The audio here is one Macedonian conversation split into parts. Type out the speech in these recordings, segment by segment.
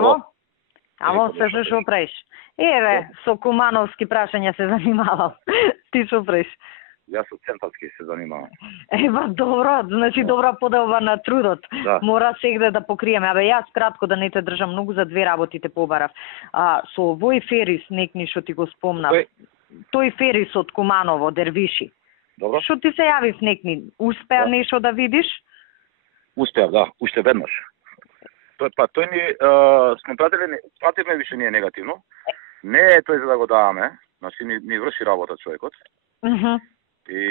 Амо? Амо, се шо правиш? Еве, со кумановски прашања се занимавам. Ти шо правиш? Јас со центарски се занимавам. Ева, добро, значи добра поделба на трудот. Да. Мора сегде да покриеме. Абе, јас кратко да не те држам многу, за две работите побарав. Со овој Ферис, некни што ти го спомнав. Тој Ферис од Куманово, Дервиши. Добро. Што ти се јави в некни? Успеа нешто да видиш? Успеав, да, уште веднаш. Тој ни сме пративме више ние негативно. Не е тој за да го даваме, значи ни врши работа човекот.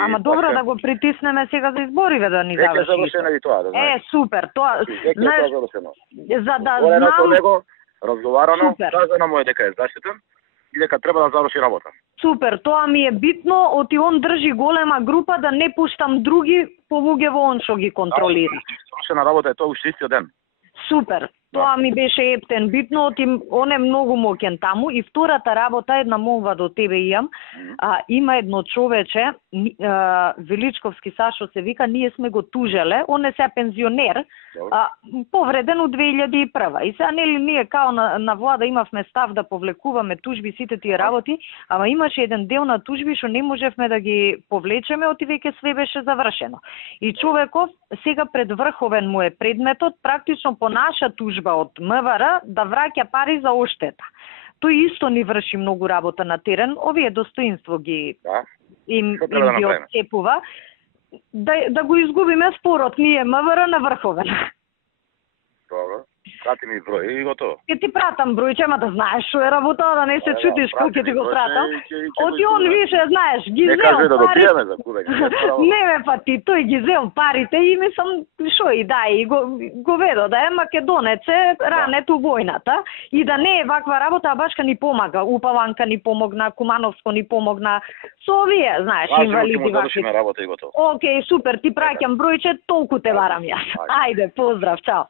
Ама добро да го притиснеме сега за избориве да ни даваш. Веќе завршено и тоа, да знаеш. Супер, тоа. Знаеш, завршено. За да знам. Со него разговарано, супер. кажано му е дека е заштитен и дека треба да заврши работа. Супер, тоа ми е битно, оти он држи голема група да не пуштам други повуќе во он што ги контролира. Завршена работа е тоа уште истиот ден. Супер. Тоа ми беше ептен битно, он е многу моќен таму. И втората работа, една молба до тебе имам. Има едно човече, Величковски Сашо се вика, ние сме го тужеле, он е се пензионер, повреден од 2001. И сега нели ние као на влада имавме став да повлекуваме тужби сите тие работи, ама имаше еден дел на тужби што не можевме да ги повлечеме, оти веќе све беше завршено. И човеков сега пред врховен му е предметот, практично по наша тужба од МВР да враќа пари за оштета. Тој исто ни врши многу работа на терен, овие достоинство ги им ги отцепува. Да го изгубиме спорот ние МВР на врховен. Добро. Прати ми број и готово. Ке ти пратам бројче, ама да знаеш што е работа, да не се чутиш кога ќе ти го пратам. Оти он више, знаеш, ги зел парите. Не кажи да допиеме за кубек. Не ме па ти, тој ги зел парите и мислам, шо и да, и го ведо да е македонец, ранет у војната и да не е ваква работа, а башка ни помага. Упаванка ни помогна, Кумановско ни помогна. Со овие, знаеш, инвалиди вакви. Работа и готово. Океј, супер, ти праќам бројче, толку те барам јас. Ајде, поздрав, чао.